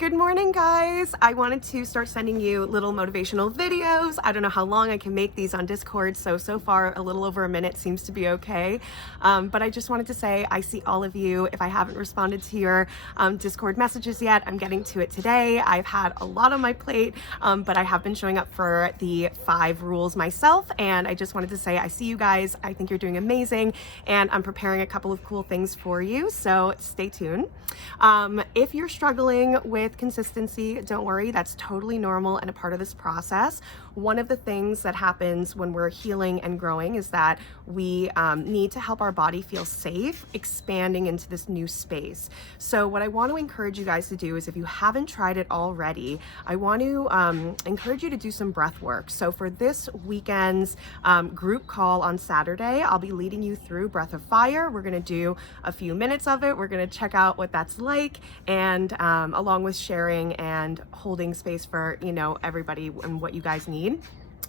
Good morning, guys. I wanted to start sending you little motivational videos. I don't know how long I can make these on Discord, so far a little over a minute seems to be okay. But I just wanted to say I see all of you. If I haven't responded to your Discord messages yet, I'm getting to it today. I've had a lot on my plate, but I have been showing up for the 5 rules myself, and I just wanted to say I see you guys. I think you're doing amazing, and I'm preparing a couple of cool things for you, so stay tuned. If you're struggling with consistency, don't worry, that's totally normal and a part of this process. One of the things that happens when we're healing and growing is that we need to help our body feel safe, expanding into this new space. So what I want to encourage you guys to do is, if you haven't tried it already, I want to encourage you to do some breath work. So for this weekend's group call on Saturday, I'll be leading you through Breath of Fire. We're going to do a few minutes of it. We're going to check out what that's like, and along with sharing and holding space for, everybody and what you guys need.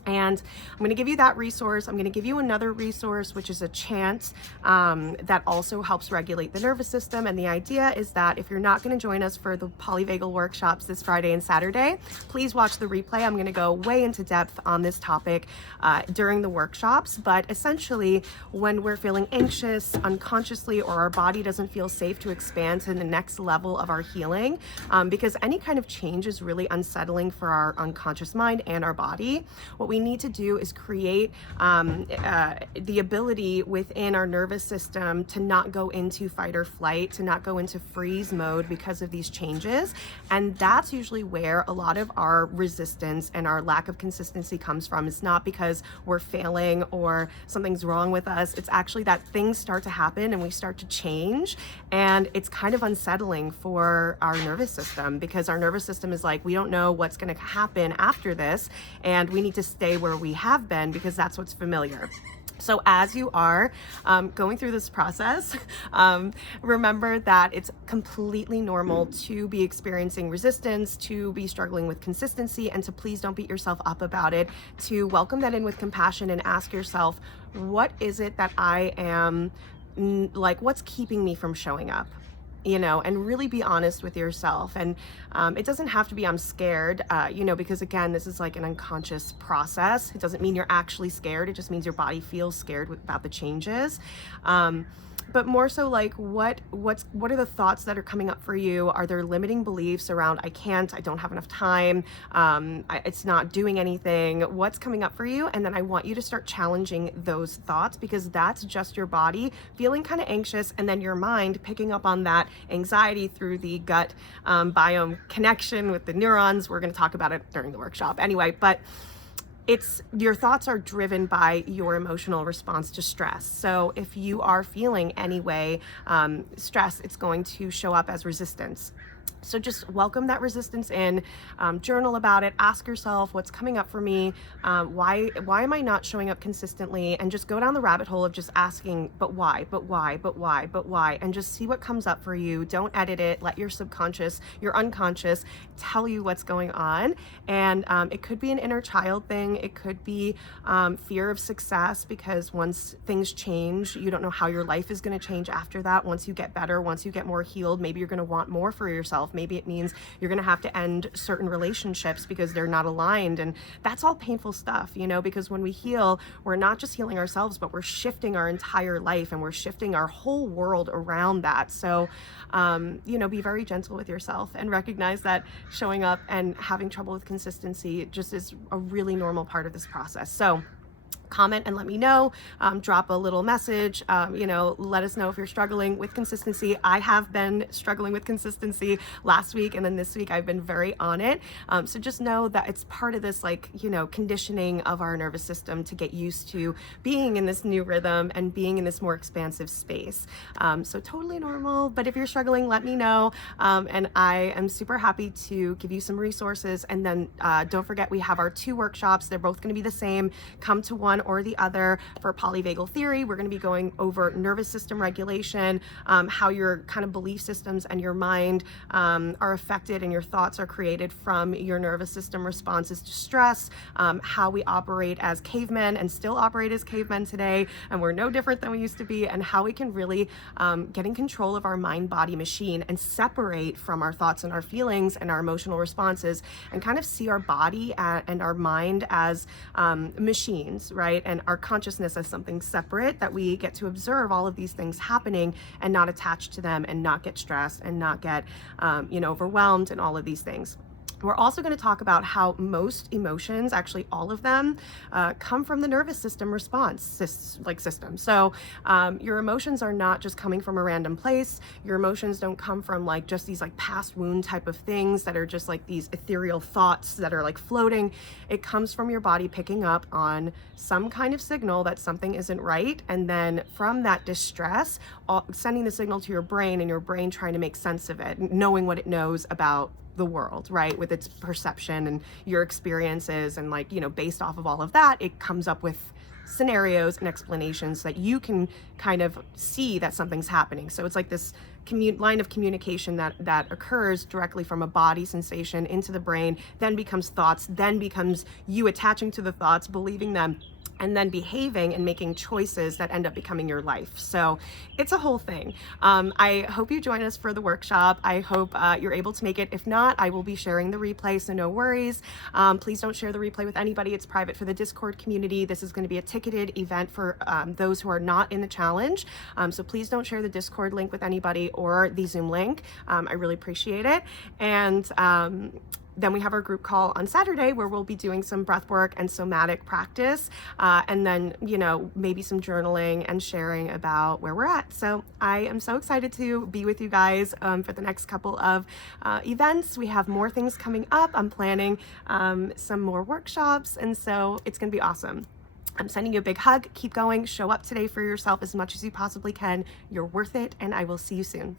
And I'm going to give you that resource. I'm going to give you another resource, which is a chant that also helps regulate the nervous system. And the idea is that if you're not going to join us for the Polyvagal workshops this Friday and Saturday, please watch the replay. I'm going to go way into depth on this topic during the workshops. But essentially, when we're feeling anxious unconsciously, or our body doesn't feel safe to expand to the next level of our healing, because any kind of change is really unsettling for our unconscious mind and our body, what we need to do is create the ability within our nervous system to not go into fight or flight, to not go into freeze mode because of these changes. And that's usually where a lot of our resistance and our lack of consistency comes from. It's not because we're failing or something's wrong with us. It's actually that things start to happen and we start to change, and it's kind of unsettling for our nervous system, because our nervous system is like, we don't know what's going to happen after this, and we need to stay where we have been because that's what's familiar. So as you are going through this process, remember that it's completely normal to be experiencing resistance, to be struggling with consistency, and to please don't beat yourself up about it, to welcome that in with compassion and ask yourself, what is it that I am, what's keeping me from showing up? And really be honest with yourself. And it doesn't have to be, I'm scared, because again, this is like an unconscious process. It doesn't mean you're actually scared. It just means your body feels scared about the changes. But more so, like, what are the thoughts that are coming up for you? Are there limiting beliefs around, I don't have enough time, it's not doing anything? What's coming up for you? And then I want you to start challenging those thoughts, because that's just your body feeling kind of anxious, and then your mind picking up on that anxiety through the gut biome connection with the neurons. We're going to talk about it during the workshop anyway, but your thoughts are driven by your emotional response to stress. So if you are feeling any way stress, it's going to show up as resistance. So just welcome that resistance in, journal about it, ask yourself, what's coming up for me? Why am I not showing up consistently? And just go down the rabbit hole of just asking, but why, and just see what comes up for you. Don't edit it. Let your subconscious, your unconscious tell you what's going on. And it could be an inner child thing. It could be fear of success, because once things change, you don't know how your life is going to change after that. Once you get better, once you get more healed, maybe you're going to want more for yourself. Maybe it means you're going to have to end certain relationships because they're not aligned. And that's all painful stuff, because when we heal, we're not just healing ourselves, but we're shifting our entire life, and we're shifting our whole world around that. So, be very gentle with yourself and recognize that showing up and having trouble with consistency just is a really normal part of this process. So comment and let me know, drop a little message, let us know if you're struggling with consistency. I have been struggling with consistency last week, and then this week I've been very on it. So just know that it's part of this, conditioning of our nervous system to get used to being in this new rhythm and being in this more expansive space. So totally normal, but if you're struggling, let me know. And I am super happy to give you some resources. And then don't forget, we have our 2 workshops. They're both going to be the same. Come to one one or the other. For Polyvagal Theory, we're going to be going over nervous system regulation, how your kind of belief systems and your mind are affected and your thoughts are created from your nervous system responses to stress, how we operate as cavemen and still operate as cavemen today, and we're no different than we used to be, and how we can really get in control of our mind-body machine and separate from our thoughts and our feelings and our emotional responses, and kind of see our body and our mind as machines, right? And our consciousness as something separate, that we get to observe all of these things happening and not attach to them and not get stressed and not get overwhelmed and all of these things. We're also going to talk about how most emotions, actually all of them, come from the nervous system response system. So your emotions are not just coming from a random place. Your emotions don't come from like just these like past wound type of things that are just like these ethereal thoughts that are like floating. It comes from your body picking up on some kind of signal that something isn't right, and then from that distress, sending the signal to your brain, and your brain trying to make sense of it, knowing what it knows about the world, right, with its perception and your experiences, and like, based off of all of that, it comes up with scenarios and explanations that you can kind of see that something's happening. So it's like this line of communication that occurs directly from a body sensation into the brain, then becomes thoughts, then becomes you attaching to the thoughts, believing them, and then behaving and making choices that end up becoming your life. So it's a whole thing. I hope you join us for the workshop. I hope you're able to make it. If not, I will be sharing the replay, so no worries. Please don't share the replay with anybody. It's private for the Discord community. This is going to be a ticketed event for those who are not in the challenge. So please don't share the Discord link with anybody or the Zoom link. I really appreciate it. And then we have our group call on Saturday, where we'll be doing some breath work and somatic practice, and then, maybe some journaling and sharing about where we're at. So I am so excited to be with you guys for the next couple of events. We have more things coming up. I'm planning some more workshops, and so it's going to be awesome. I'm sending you a big hug. Keep going. Show up today for yourself as much as you possibly can. You're worth it, and I will see you soon.